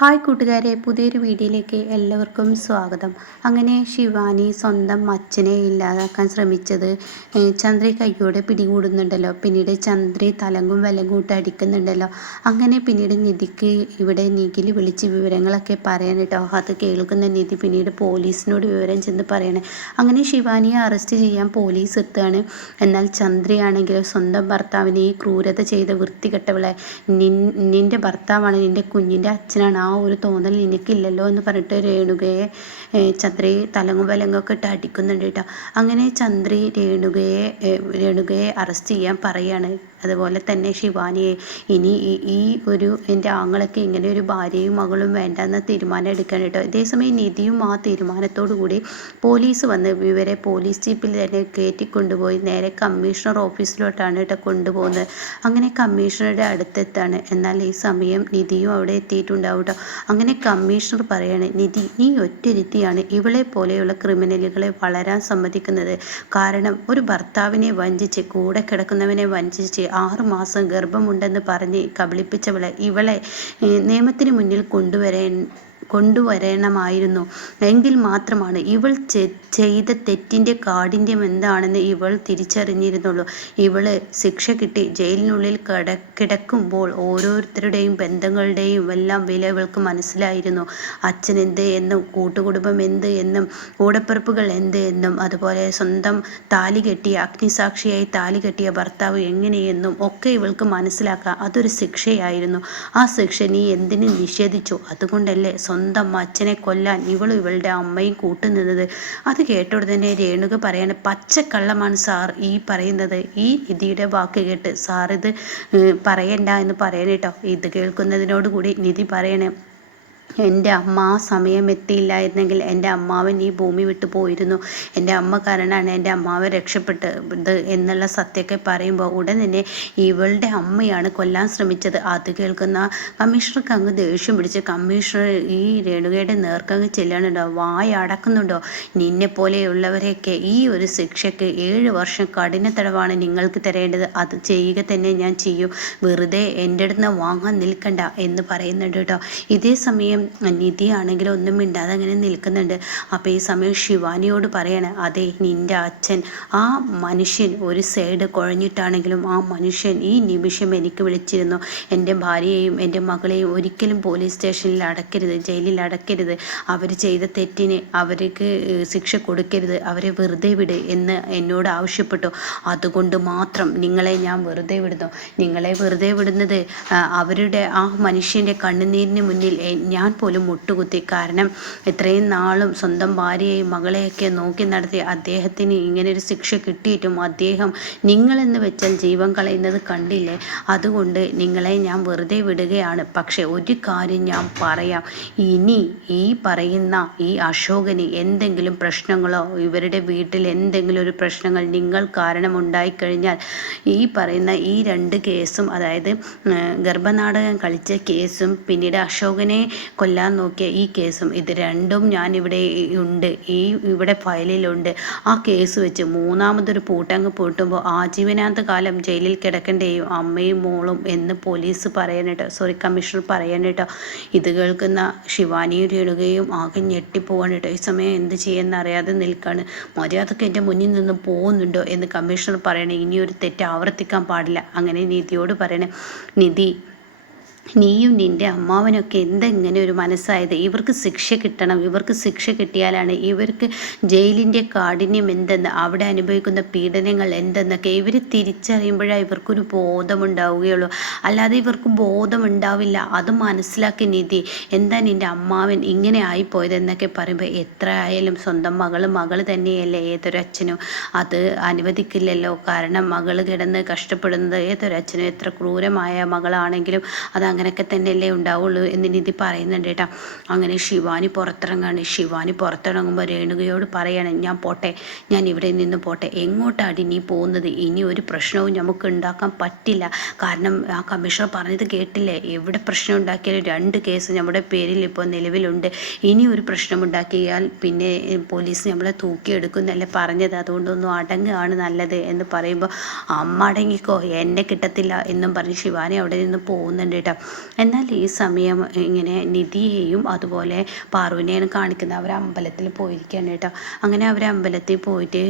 Hi കൂട്ടുകാരെ പുതിയൊരു വീഡിയോയിലേക്ക് എല്ലാവർക്കും സ്വാഗതം. അങ്ങനെ ശിവാനി സ്വന്തം അച്ഛനെ ഇല്ലാതാക്കാൻ ശ്രമിച്ചത് ചന്ദ്രി കൈയോടെ പിടികൂടുന്നുണ്ടല്ലോ. പിന്നീട് ചന്ദ്രി തലങ്കും വിലങ്കും ഇട്ട് അടിക്കുന്നുണ്ടല്ലോ. അങ്ങനെ പിന്നീട് നിധിക്ക് ഇവിടെ നിഖിൽ വിളിച്ച് വിവരങ്ങളൊക്കെ പറയാൻ കേട്ടോ. അത് കേൾക്കുന്ന നിധി പിന്നീട് പോലീസിനോട് വിവരം ചെന്ന് പറയണേ. അങ്ങനെ ശിവാനിയെ അറസ്റ്റ് ചെയ്യാൻ പോലീസ് എത്തുകയാണ് എന്നാൽ ചന്ദ്രയാണെങ്കിലും സ്വന്തം ഭർത്താവിനെ ഈ ക്രൂരത ചെയ്ത വൃത്തികെട്ടവളെ. നിൻ നിന്റെ ഭർത്താവാണ് നിന്റെ കുഞ്ഞിന്റെ അച്ഛനാണ്. ആ ഒരു തോന്നൽ നിനക്കില്ലല്ലോ എന്ന് പറഞ്ഞിട്ട് രേണുകയെ ചന്ദ്രയെ തലങ്ങും വലങ്ങൊക്കെ ഇട്ട് അടിക്കുന്നുണ്ട് കേട്ടോ. അങ്ങനെ ചന്ദ്രി രേണുകയെ രേണുകയെ അറസ്റ്റ് ചെയ്യാൻ പറയാണ്. അതുപോലെ തന്നെ ശിവാനിയെ ഇനി ഈ- ഒരു എന്റെ ആങ്ങളൊക്കെ ഇങ്ങനെ ഒരു ഭാര്യയും മകളും വേണ്ടെന്ന തീരുമാനം എടുക്കണം കേട്ടോ അതേസമയം നിധിയും ആ തീരുമാനത്തോടു കൂടി പോലീസ് വന്ന് ഇവരെ പോലീസ് ജീപ്പിൽ തന്നെ കയറ്റി കൊണ്ടുപോയി നേരെ കമ്മീഷണർ ഓഫീസിലോട്ടാണ് കേട്ടോ കൊണ്ടുപോകുന്നത്. അങ്ങനെ കമ്മീഷണറുടെ അടുത്തെത്താണ്. എന്നാൽ ഈ സമയം നിധിയും അവിടെ എത്തിയിട്ടുണ്ടാവും കേട്ടോ. അങ്ങനെ കമ്മീഷണർ പറയാണ് നിധി നീ ഒറ്റരുത്തിയാണ് ഇവളെ പോലെയുള്ള ക്രിമിനലുകളെ വളരാൻ സമ്മതിക്കുന്നത്. കാരണം ഒരു ഭർത്താവിനെ വഞ്ചിച്ച് കൂടെ കിടക്കുന്നവനെ വഞ്ചിച്ച് ആറ് മാസം ഗർഭമുണ്ടെന്ന് പറഞ്ഞ് കബളിപ്പിച്ചവളെ ഇവളെ നിയമത്തിന് മുന്നിൽ കൊണ്ടുവരാൻ കൊണ്ടുവരണമായിരുന്നു. എങ്കിൽ മാത്രമാണ് ഇവൾ ചെയ്ത തെറ്റിന്റെ കാഠിന്യം എന്താണെന്ന് ഇവൾ തിരിച്ചറിഞ്ഞിരുന്നുള്ളൂ. ഇവൾ ശിക്ഷ കിട്ടി. ജയിലിനുള്ളിൽ കട കിടക്കുമ്പോൾ ഓരോരുത്തരുടെയും ബന്ധങ്ങളുടെയും എല്ലാം വില ഇവൾക്ക് മനസ്സിലായിരുന്നു. അച്ഛൻ എന്ത് എന്നും കൂട്ടുകുടുംബം എന്ത് എന്നും കൂടപ്പിറപ്പുകൾ എന്ത് എന്നും അതുപോലെ സ്വന്തം താലി കെട്ടിയ അഗ്നിസാക്ഷിയായി താലി കെട്ടിയ ഭർത്താവ് എങ്ങനെയെന്നും ഒക്കെ ഇവൾക്ക് മനസ്സിലാക്കാം. അതൊരു ശിക്ഷയായിരുന്നു. ആ ശിക്ഷ നീ എന്തിനു നിഷേധിച്ചു? അതുകൊണ്ടല്ലേ സ്വന്തം അച്ഛനെ കൊല്ലാൻ ഇവളും ഇവളുടെ അമ്മയും കൂട്ടുനിന്നത്. അത് കേട്ട തന്നെ രേണുക പറയാണ് പച്ചക്കള്ളമാണ് സാർ ഈ പറയുന്നത്. ഈ നിധിയുടെ വാക്ക് കേട്ട് സാർ ഇത് പറയണ്ട എന്ന് പറയണേട്ടോ. ഇത് കേൾക്കുന്നതിനോട് കൂടി നിധി പറയണേ. എന്റെ അമ്മ ആ സമയം എത്തിയില്ലായിരുന്നെങ്കിൽ എന്റെ അമ്മാവൻ ഈ ഭൂമി വിട്ട് പോയിരുന്നു. എന്റെ അമ്മ കാരണമാണ് എന്റെ അമ്മാവൻ രക്ഷപ്പെട്ടത് എന്നുള്ള സത്യമൊക്കെ പറയുമ്പോൾ ഉടൻ തന്നെ ഇവളുടെ അമ്മയാണ് കൊല്ലാൻ ശ്രമിച്ചത്. അത് കേൾക്കുന്ന കമ്മീഷണർക്ക് അങ്ങ് ദേഷ്യം പിടിച്ച് കമ്മീഷണർ ഈ രേണുകയുടെ നേർക്കങ്ങ് ചെല്ലണുണ്ടോ വായ അടക്കുന്നുണ്ടോ? നിന്നെ പോലെയുള്ളവരെയൊക്കെ ഈ ഒരു ശിക്ഷയ്ക്ക് ഏഴ് വർഷം കഠിന തടവാണ് നിങ്ങൾക്ക് തരേണ്ടത്. അത് ചെയ്യുക തന്നെ ഞാൻ ചെയ്യും. വെറുതെ എന്റെ അടുത്ത് വാങ്ങാൻ നിൽക്കണ്ട എന്ന് പറയുന്നുണ്ട് കേട്ടോ. ഇതേ സമയം നിധിയാണെങ്കിൽ ഒന്നും മിണ്ടാതെ അങ്ങനെ നിൽക്കുന്നുണ്ട്. അപ്പോൾ ഈ സമയം ശിവാനിയോട് പറയാണ് അതെ നിന്റെ അച്ഛൻ ആ മനുഷ്യൻ ഒരു സൈഡ് കുഴഞ്ഞിട്ടാണെങ്കിലും ആ മനുഷ്യൻ ഈ നിമിഷം എനിക്ക് വിളിച്ചിരുന്നു. എന്റെ ഭാര്യയെയും എന്റെ മകളെയും ഒരിക്കലും പോലീസ് സ്റ്റേഷനിൽ അടക്കരുത് ജയിലിൽ അടക്കരുത്. അവർ ചെയ്ത തെറ്റിന് അവർക്ക് ശിക്ഷ കൊടുക്കരുത്. അവരെ വെറുതെ വിട് എന്ന് എന്നോട് ആവശ്യപ്പെട്ടു. അതുകൊണ്ട് മാത്രം നിങ്ങളെ ഞാൻ വെറുതെ വിടുന്നു. നിങ്ങളെ വെറുതെ വിടുന്നത് അവരുടെ ആ മനുഷ്യന്റെ കണ്ണുനീരിന് മുന്നിൽ എ- ഞാൻ പോലും മുട്ടുകുത്തി. കാരണം ഇത്രയും നാളും സ്വന്തം ഭാര്യയെയും മകളെയൊക്കെ നോക്കി നടത്തി അദ്ദേഹത്തിന് ഇങ്ങനെ ഒരു ശിക്ഷ കിട്ടിയിട്ടും അദ്ദേഹം നിങ്ങളെന്ന് വെച്ചാൽ ജീവൻ കളയുന്നത് കണ്ടില്ലേ? അതുകൊണ്ട് നിങ്ങളെ ഞാൻ വെറുതെ വിടുകയാണ്. പക്ഷെ ഒരു കാര്യം ഞാൻ പറയാം. ഇനി ഈ പറയുന്ന ഈ അശോകന് എന്തെങ്കിലും പ്രശ്നങ്ങളോ ഇവരുടെ വീട്ടിൽ എന്തെങ്കിലും ഒരു പ്രശ്നങ്ങൾ നിങ്ങൾ കാരണം ഉണ്ടായിക്കഴിഞ്ഞാൽ ഈ പറയുന്ന ഈ രണ്ട് കേസും അതായത് ഗർഭനാടകം കളിച്ച കേസും പിന്നീട് അശോകനെ കൊല്ലാൻ നോക്കിയ ഈ കേസും ഇത് രണ്ടും ഞാൻ ഇവിടെ ഉണ്ട്. ഈ ഇവിടെ ഫയലിലുണ്ട്. ആ കേസ് വെച്ച് മൂന്നാമതൊരു പൂട്ടങ്ങ് പൂട്ടുമ്പോൾ ആജീവനാന്ത കാലം ജയിലിൽ കിടക്കേണ്ടയും അമ്മയും മോളും എന്ന് പോലീസ് പറയാനിട്ടോ സോറി കമ്മീഷണർ പറയാനിട്ടോ ഇത് കേൾക്കുന്ന ശിവാനിയും രേണുകയും ആകെ ഞെട്ടിപ്പോവാണ് ഈ സമയം എന്ത് ചെയ്യുമെന്ന് അറിയാതെ നിൽക്കാണ്. മര്യാദയ്ക്ക് എന്റെ മുന്നിൽ നിന്ന് പോകുന്നുണ്ടോ എന്ന് കമ്മീഷണർ പറയണേ ഇനിയൊരു തെറ്റ് ആവർത്തിക്കാൻ പാടില്ല. അങ്ങനെ നിധിയോട് പറയണേ നിധി നീയും നിന്റെ അമ്മാവനൊക്കെ എന്തെങ്ങനെ ഒരു മനസ്സായത്? ഇവർക്ക് ശിക്ഷ കിട്ടണം. ഇവർക്ക് ശിക്ഷ കിട്ടിയാലാണ് ഇവർക്ക് ജയിലിന്റെ കാഠിന്യം എന്തെന്ന് അവിടെ അനുഭവിക്കുന്ന പീഡനങ്ങൾ എന്തെന്നൊക്കെ ഇവർ തിരിച്ചറിയുമ്പോഴേ ഇവർക്കൊരു ബോധമുണ്ടാവുകയുള്ളൂ. അല്ലാതെ ഇവർക്ക് ബോധമുണ്ടാവില്ല. അത് മനസ്സിലാക്കി നീതി എന്താ നിന്റെ അമ്മാവൻ ഇങ്ങനെ ആയിപ്പോയതെന്നൊക്കെ പറയുമ്പോൾ എത്ര ആയാലും സ്വന്തം മകൾ മകൾ തന്നെയല്ലേ ഏതൊരച്ഛനും അത് അനുവദിക്കില്ലല്ലോ. കാരണം മകൾ കിടന്ന് കഷ്ടപ്പെടുന്നത് ഏതൊരച്ഛനും എത്ര ക്രൂരമായ മകളാണെങ്കിലും അത് അങ്ങനെയൊക്കെ തന്നെയല്ലേ ഉണ്ടാവുള്ളൂ എന്ന് നിധി പറയുന്നുണ്ട് കേട്ടോ. അങ്ങനെ ശിവാനി പുറത്തിറങ്ങാണ്. ശിവാനി പുറത്തിറങ്ങുമ്പോൾ രേണുകയോട് പറയണം ഞാൻ പോട്ടെ ഞാൻ ഇവിടെ നിന്ന് പോട്ടെ. എങ്ങോട്ടാണ് നീ പോകുന്നത്? ഇനി ഒരു പ്രശ്നവും നമുക്ക് ഉണ്ടാക്കാൻ പറ്റില്ല. കാരണം ആ കമ്മീഷണർ പറഞ്ഞത് കേട്ടില്ലേ? എവിടെ പ്രശ്നം ഉണ്ടാക്കിയാലും രണ്ട് കേസ് നമ്മുടെ പേരിൽ ഇപ്പോൾ നിലവിലുണ്ട്. ഇനി ഒരു പ്രശ്നം ഉണ്ടാക്കിയാൽ പിന്നെ പോലീസ് നമ്മളെ തൂക്കിയെടുക്കുന്നല്ലേ പറഞ്ഞത്. അതുകൊണ്ടൊന്നും അടങ്ങുകയാണ് നല്ലത് എന്ന് പറയുമ്പോൾ അമ്മ അടങ്ങിക്കോ എന്നെ കിട്ടത്തില്ല എന്നും പറഞ്ഞ് ശിവാനി അവിടെ നിന്ന് പോകുന്നുണ്ട് കേട്ടോ. എന്നാൽ ഈ സമയം ഇങ്ങനെ നിധിയെയും അതുപോലെ പാറുവിനെയാണ് കാണിക്കുന്നത്. അവർ അമ്പലത്തിൽ പോയിരിക്കുകയാണ് കേട്ടോ. അങ്ങനെ അവർ അമ്പലത്തിൽ പോയിട്ട്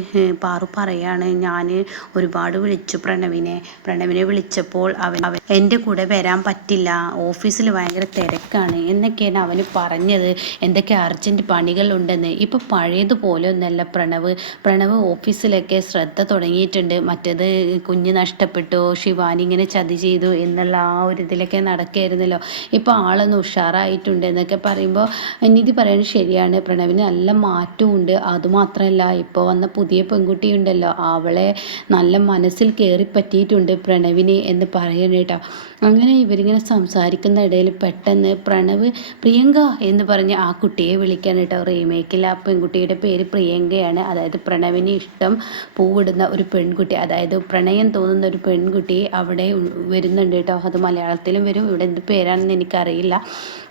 പാറു പറയാണ് ഞാൻ ഒരുപാട് വിളിച്ചു പ്രണവിനെ. പ്രണവിനെ വിളിച്ചപ്പോൾ അവൻ അവൻ എന്റെ കൂടെ വരാൻ പറ്റില്ല. ഓഫീസിൽ ഭയങ്കര തിരക്കാണ് എന്നൊക്കെയാണ് അവന് പറഞ്ഞത്. എന്തൊക്കെ അർജന്റ് പണികളുണ്ടെന്ന്. ഇപ്പോൾ പഴയതുപോലെ ഒന്നല്ല പ്രണവ്. പ്രണവ് ഓഫീസിലൊക്കെ ശ്രദ്ധ തുടങ്ങിയിട്ടുണ്ട്. മറ്റേത് കുഞ്ഞ് നഷ്ടപ്പെട്ടു. ശിവാനി ഇങ്ങനെ ചതി ചെയ്തു എന്നുള്ള ആ ഒരു ഇതിലൊക്കെ നടക്കുകയായിരുന്നല്ലോ ഇപ്പോൾ ആളൊന്ന് ഉഷാറായിട്ടുണ്ട് എന്നൊക്കെ പറയുമ്പോൾ നിധി പറയുന്നത് ശരിയാണ്. പ്രണവിന് നല്ല മാറ്റമുണ്ട് അതുമാത്രമല്ല ഇപ്പോൾ വന്ന പുതിയ പെൺകുട്ടിയുണ്ടല്ലോ. അവളെ നല്ല മനസ്സിൽ കയറി പറ്റിയിട്ടുണ്ട് പ്രണവിന് എന്ന് പറയണ കേട്ടോ. അങ്ങനെ ഇവരിങ്ങനെ സംസാരിക്കുന്ന ഇടയിൽ പെട്ടെന്ന് പ്രണവ് പ്രിയങ്ക എന്ന് പറഞ്ഞ് ആ കുട്ടിയെ വിളിക്കാൻ കേട്ടോ. റീമേക്കിൽ ആ പെൺകുട്ടിയുടെ പേര് പ്രിയങ്കയാണ്. അതായത് പ്രണവിന് ഇഷ്ടം പൂവിടുന്ന ഒരു പെൺകുട്ടി. അതായത് പ്രണയം തോന്നുന്ന ഒരു പെൺകുട്ടി അവിടെ വരുന്നുണ്ട് കേട്ടോ. അത് മലയാളത്തിലും വരും ഇവിടെ എന്ത് പേരാണെന്ന് എനിക്കറിയില്ല.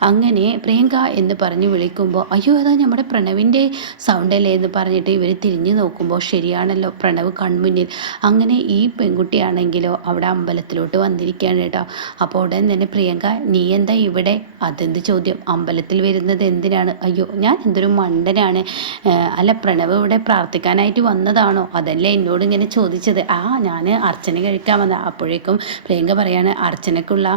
അങ്ങനെ പ്രിയങ്ക എന്ന് പറഞ്ഞ് വിളിക്കുമ്പോൾ അയ്യോ അതാ നമ്മുടെ പ്രണവിന്റെ സൗണ്ടല്ലേ? എന്ന് പറഞ്ഞിട്ട് ഇവർ തിരിഞ്ഞു നോക്കുമ്പോൾ ശരിയാണല്ലോ പ്രണവ് കൺമുന്നിൽ. അങ്ങനെ ഈ പെൺകുട്ടിയാണെങ്കിലോ അവിടെ അമ്പലത്തിലോട്ട് വന്നിരിക്കുകയാണ് കേട്ടോ. അപ്പോൾ ഉടൻ തന്നെ പ്രിയങ്ക നീ എന്താ ഇവിടെ? അതെന്ത് ചോദ്യം? അമ്പലത്തിൽ വരുന്നത് എന്തിനാണ്? അയ്യോ ഞാൻ എന്തൊരു മണ്ടനാണ്. അല്ല പ്രണവ് ഇവിടെ പ്രാർത്ഥിക്കാനായിട്ട് വന്നതാണോ? അതല്ലേ എന്നോട് ഇങ്ങനെ ചോദിച്ചത്. ആ ഞാൻ അർച്ചന കഴിക്കാൻ വന്ന അപ്പോഴേക്കും പ്രിയങ്ക പറയാണ് അർച്ചനക്കുള്ള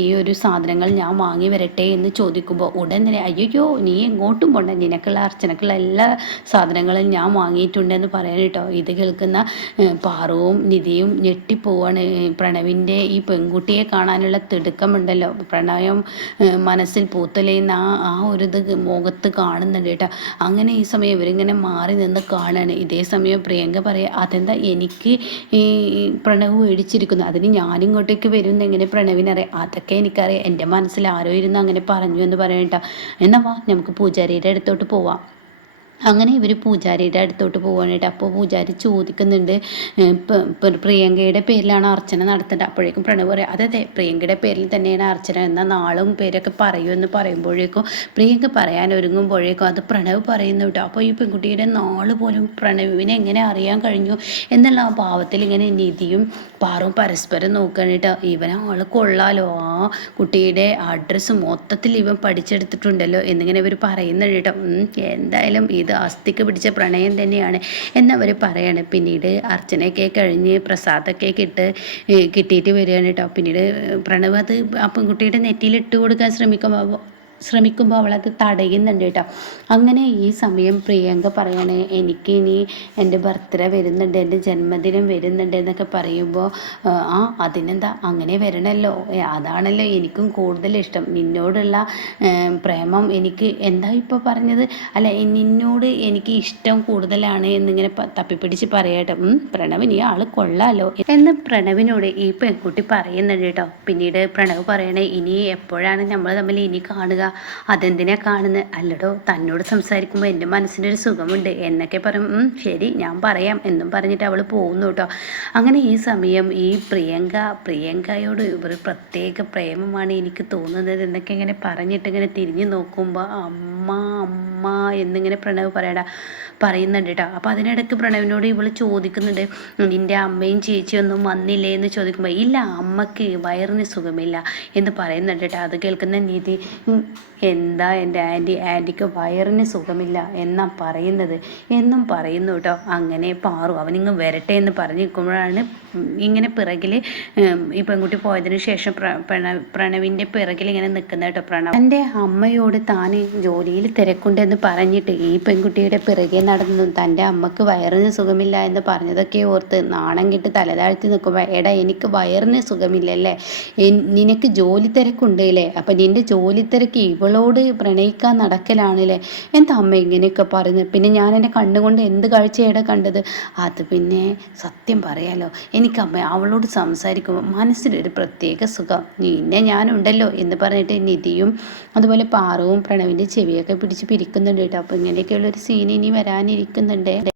ഈ ഒരു സാധനങ്ങൾ ഞാൻ വാങ്ങി വരട്ടെ എന്ന് ചോദിക്കുമ്പോൾ ഉടൻ തന്നെ അയ്യോ നീ എങ്ങോട്ടും പോണ്ട. നിനക്കുള്ള അർച്ചനക്കുള്ള എല്ലാ സാധനങ്ങളും ഞാൻ വാങ്ങിയിട്ടുണ്ടെന്ന് പറയാൻ കേട്ടോ. ഇത് കേൾക്കുന്ന പാറുവും നിധിയും ഞെട്ടിപ്പോവാണ്. പ്രണവിന്റെ ഈ പെൺകുട്ടിയെ കാണാനുള്ള തിടുക്കമുണ്ടല്ലോ. പ്രണയം മനസ്സിൽ പൂത്തലയുന്ന ആ ആ ഒരു ഇത് മുഖത്ത് കാണുന്നുണ്ട് കേട്ടോ. അങ്ങനെ ഈ സമയം ഇവരിങ്ങനെ മാറി നിന്ന് കാണാണ്. ഇതേ സമയം പ്രിയങ്ക പറയാം അതെന്താ എനിക്ക് ഈ പ്രണവ് മേടിച്ചിരിക്കുന്നു? അതിന് ഞാനിങ്ങോട്ടേക്ക് വരും എങ്ങനെ പ്രണവിനറിയാം അതൊക്കെ എനിക്കറിയാം. എന്റെ മനസ്സിൽ ആരോ ഇരുന്ന് അങ്ങനെ പറഞ്ഞു എന്ന് പറയട്ടോ എന്നാ വാ നമുക്ക് പൂജാരിയുടെ അടുത്തോട്ട് പോവാം. അങ്ങനെ ഇവർ പൂജാരിയുടെ അടുത്തോട്ട് പോകാനായിട്ട് അപ്പോൾ പൂജാരി ചോദിക്കുന്നുണ്ട് പ്രിയങ്കയുടെ പേരിലാണ് അർച്ചന നടത്തേണ്ടത്. അപ്പോഴേക്കും പ്രണവ് പറയാം അതെ അതെ പ്രിയങ്കയുടെ പേരിൽ തന്നെയാണ് അർച്ചന എന്ന നാളും പേരൊക്കെ പറയുമെന്ന് പറയുമ്പോഴേക്കും പ്രിയങ്ക പറയാൻ ഒരുങ്ങുമ്പോഴേക്കും അത് പ്രണവ് പറയുന്നു കേട്ടോ. അപ്പോൾ ഈ പെൺകുട്ടിയുടെ നാൾ പോലും പ്രണവിനെ എങ്ങനെ അറിയാൻ കഴിഞ്ഞു എന്നുള്ള ആ ഭാവത്തിൽ ഇങ്ങനെ നിധിയും പാറും പരസ്പരം നോക്കാനായിട്ട് ഇവൻ കൊള്ളാലോ ആ കുട്ടിയുടെ അഡ്രസ്സ് മൊത്തത്തിൽ ഇവൻ പഠിച്ചെടുത്തിട്ടുണ്ടല്ലോ എന്നിങ്ങനെ ഇവർ പറയുന്നുണ്ട് കേട്ടോ. എന്തായാലും ഇത് അസ്ഥിക്ക് പിടിച്ച പ്രണയം തന്നെയാണ് എന്നവർ പറയാണ്. പിന്നീട് അർച്ചനയൊക്കെ കഴിഞ്ഞ് പ്രസാദൊക്കെ കിട്ട് കിട്ടിയിട്ട് വരികയാണ് കേട്ടോ പിന്നീട് പ്രണവ് അത് ആ പെൺകുട്ടിയുടെ നെറ്റിയിൽ ഇട്ട് കൊടുക്കാൻ ശ്രമിക്കുമ്പോൾ ശ്രമിക്കുമ്പോൾ അവളത് തടയുന്നുണ്ട് കേട്ടോ. അങ്ങനെ ഈ സമയം പ്രിയങ്ക പറയണേ എനിക്ക് ഇനി എന്റെ ബർത്ത്ഡേ വരുന്നുണ്ട് എന്റെ ജന്മദിനം വരുന്നുണ്ട് എന്നൊക്കെ പറയുമ്പോൾ ആ അതിനെന്താ? അങ്ങനെ വരണമല്ലോ അതാണല്ലോ എനിക്കും കൂടുതൽ ഇഷ്ടം. നിന്നോടുള്ള പ്രേമം എനിക്ക് എന്താ ഇപ്പോൾ പറഞ്ഞത്? അല്ല നിന്നോട് എനിക്ക് ഇഷ്ടം കൂടുതലാണ് എന്നിങ്ങനെ തപ്പിപ്പിടിച്ച് പറയട്ടെ പ്രണവ് നീ ആൾ കൊള്ളാലോ എന്ന് പ്രണവിനോട് ഈ പെൺകുട്ടി പറയുന്നുണ്ട് കേട്ടോ. പിന്നീട് പ്രണവ് പറയണേ ഇനി എപ്പോഴാണ് നമ്മൾ തമ്മിൽ ഇനി കാണുക? അതെന്തിനാ കാണുന്നത് അല്ലടോ തന്നോട് സംസാരിക്കുമ്പോൾ എന്റെ മനസ്സിനൊരു സുഖമുണ്ട്. എന്നൊക്കെ പറയും ശരി ഞാൻ പറയാം എന്നും പറഞ്ഞിട്ട് അവൾ പോകുന്നു കേട്ടോ. അങ്ങനെ ഈ സമയം ഈ പ്രിയങ്ക പ്രിയങ്കയോട് ഇവർ പ്രത്യേക പ്രേമമാണ് എനിക്ക് തോന്നുന്നത് എന്നൊക്കെ ഇങ്ങനെ പറഞ്ഞിട്ട് ഇങ്ങനെ തിരിഞ്ഞു നോക്കുമ്പോൾ അമ്മ അമ്മ എന്നിങ്ങനെ പ്രണവ് പറയടാ പറയുന്നുണ്ട് കേട്ടോ അപ്പോൾ അതിനിടയ്ക്ക് പ്രണവിനോട് ഇവൾ ചോദിക്കുന്നുണ്ട് നിന്റെ അമ്മയും ചേച്ചിയൊന്നും വന്നില്ലേ? എന്ന് ചോദിക്കുമ്പോൾ ഇല്ല അമ്മയ്ക്ക് വയറിന് സുഖമില്ല. എന്ന് പറയുന്നുണ്ട് കേട്ടോ അത് കേൾക്കുന്ന നീതി എന്താ എന്റെ ആന്റി ആന്റിക്ക് വയറിന് സുഖമില്ല എന്നാ പറയുന്നത്? എന്നും പറയുന്നു കേട്ടോ അങ്ങനെ പാറു അവനിങ്ങ് വരട്ടെ എന്ന് പറഞ്ഞു നിൽക്കുമ്പോഴാണ് ഇങ്ങനെ പിറകിൽ ഈ പെൺകുട്ടി പോയതിന് ശേഷം പ്രണ പ്രണവിന്റെ പിറകിൽ ഇങ്ങനെ നിൽക്കുന്ന കേട്ടോ പ്രണവ്. എന്റെ അമ്മയോട് താൻ ജോലിയിൽ തിരക്കുണ്ടെന്ന് പറഞ്ഞിട്ട് ഈ പെൺകുട്ടിയുടെ പിറകെ നടന്നു. തന്റെ അമ്മയ്ക്ക് വയറിന് സുഖമില്ല എന്ന് പറഞ്ഞതൊക്കെ ഓർത്ത് നാണം കെട്ട് തലതാഴ്ത്തി നിൽക്കുമ്പോൾ എടാ എനിക്ക് വയറിന് സുഖമില്ലല്ലേ? നിനക്ക് ജോലി തിരക്കുണ്ട് അല്ലേ അപ്പം നിന്റെ ജോലി തിരക്ക് ഇവളോട് പ്രണയിക്കാൻ നടക്കലാണല്ലേ? എന്താ അമ്മ ഇങ്ങനെയൊക്കെ പറയുന്നത് പിന്നെ ഞാൻ എന്റെ കണ്ണുകൊണ്ട് എന്ത് കാഴ്ചയാണ് കണ്ടത്? അത് പിന്നെ സത്യം പറയാലോ എനിക്ക് അമ്മ അവളോട് സംസാരിക്കുമ്പോൾ മനസ്സിലൊരു പ്രത്യേക സുഖം. നിന്നെ ഞാനുണ്ടല്ലോ എന്ന് പറഞ്ഞിട്ട് നിധിയും അതുപോലെ പാറവും പ്രണവിന്റെ ചെവിയൊക്കെ പിടിച്ച് പിരിക്കുന്നുണ്ട് കേട്ടോ. അപ്പോൾ ഇങ്ങനെയൊക്കെയുള്ളൊരു സീൻ ഇനി വരാനിരിക്കുന്നുണ്ട്